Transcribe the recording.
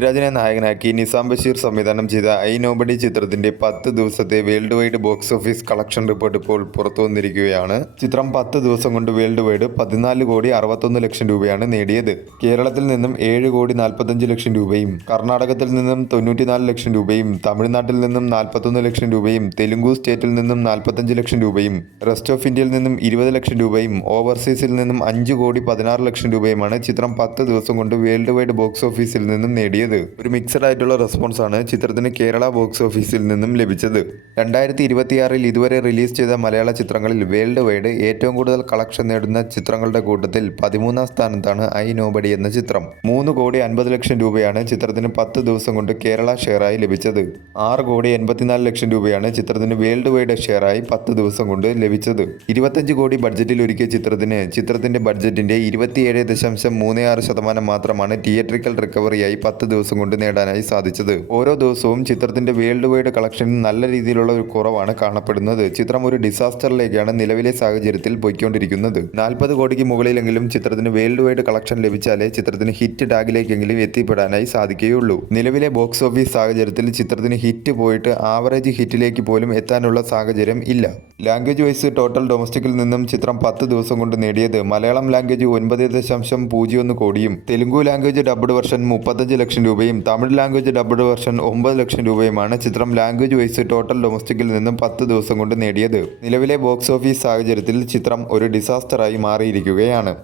പൃഥ്വിരാജിനെ നായകനാക്കി നിസാം ബഷീർ സംവിധാനം ചെയ്ത ഐ നോബഡി ചിത്രത്തിന്റെ 10 ദിവസത്തെ world wide box office collection report ഇപ്പോൾ പുറത്തു വന്നിരിക്കുകയാണ്. ചിത്രം 10 ദിവസം കൊണ്ട് വേൾഡ് വൈഡ് 14,61,00,000 രൂപയാണ് നേടിയത്. കേരളത്തിൽ നിന്നും 7,45,00,000 രൂപയും കർണാടകത്തിൽ നിന്നും 94 ലക്ഷം രൂപയും തമിഴ്നാട്ടിൽ നിന്നും 41 ലക്ഷം രൂപയും തെലുങ്കു സ്റ്റേറ്റിൽ നിന്നും 45 ലക്ഷം രൂപയും റെസ്റ്റ് ഓഫ് ഇന്ത്യയിൽ നിന്നും 20 ലക്ഷം രൂപയും ഓവർസീസിൽ നിന്നും 5,16,00,000 രൂപയുമാണ് ചിത്രം 10 ദിവസം കൊണ്ട് വേൾഡ് വൈഡ് ബോക്സ് ഓഫീസിൽ നിന്നും നേടിയത്. ഒരു മിക്സഡ് ആയിട്ടുള്ള റെസ്പോൺസ് ആണ് ചിത്രത്തിന് കേരള ബോക്സ് ഓഫീസിൽ നിന്നും ലഭിച്ചത്. 2026 ഇതുവരെ റിലീസ് ചെയ്ത മലയാള ചിത്രങ്ങളിൽ വേൾഡ് വൈഡ് ഏറ്റവും കൂടുതൽ കളക്ഷൻ നേടുന്ന ചിത്രങ്ങളുടെ കൂട്ടത്തിൽ 13ാം സ്ഥാനത്താണ് ഐ നോബഡി എന്ന ചിത്രം. 3,50,00,000 രൂപയാണ് ചിത്രത്തിന് 10 ദിവസം കൊണ്ട് കേരള ഷെയറായി ലഭിച്ചത്. 6,84,00,000 രൂപയാണ് ചിത്രത്തിന് വേൾഡ് വൈഡ് ഷെയറായി 10 ദിവസം കൊണ്ട് ലഭിച്ചത്. 25 കോടി ബഡ്ജറ്റിൽ ഒരുക്കിയ ചിത്രത്തിന്റെ ബഡ്ജറ്റിന്റെ 27.36% മാത്രമാണ് തിയേറ്ററിക്കൽ റിക്കവറിയായി 10 ദിവസം കൊണ്ട് നേടാനായി സാധിച്ചത്. ഓരോ ദിവസവും ചിത്രത്തിന്റെ വേൾഡ് വൈഡ് കളക്ഷനിൽ നല്ല രീതിയിലുള്ള ഒരു കുറവാണ് കാണപ്പെടുന്നത്. ചിത്രം ഒരു ഡിസാസ്റ്ററിലേക്കാണ് നിലവിലെ സാഹചര്യത്തിൽ പോയിക്കൊണ്ടിരിക്കുന്നത്. 40 കോടിക്ക് മുകളിലെങ്കിലും ചിത്രത്തിന് വേൾഡ് വൈഡ് കളക്ഷൻ ലഭിച്ചാലേ ചിത്രത്തിന് ഹിറ്റ് ടാഗിലേക്കെങ്കിലും എത്തിപ്പെടാനായി സാധിക്കുകയുള്ളൂ. നിലവിലെ ബോക്സ് ഓഫീസ് സാഹചര്യത്തിൽ ചിത്രത്തിന് ഹിറ്റ് പോയിട്ട് ആവറേജ് ഹിറ്റിലേക്ക് പോലും എത്താനുള്ള സാഹചര്യം ഇല്ല. ലാംഗ്വേജ് വൈസ് ടോട്ടൽ ഡൊമസ്റ്റിക്കിൽ നിന്നും ചിത്രം 10 ദിവസം കൊണ്ട് നേടിയത് മലയാളം ലാംഗ്വേജ് 9.01 കോടിയും Telugu language dubbed version 35 lakh രൂപയും Tamil language dubbed version 9 lakh രൂപയുമാണ് ചിത്രം ലാംഗ്വേജ് വൈസ് ടോട്ടൽ ഡൊമസ്റ്റിക്കിൽ നിന്നും 10 ദിവസം കൊണ്ട് നേടിയത്. നിലവിലെ ബോക്സ് ഓഫീസ് സാഹചര്യത്തിൽ ചിത്രം ഒരു ഡിസാസ്റ്ററായി മാറിയിരിക്കുകയാണ്.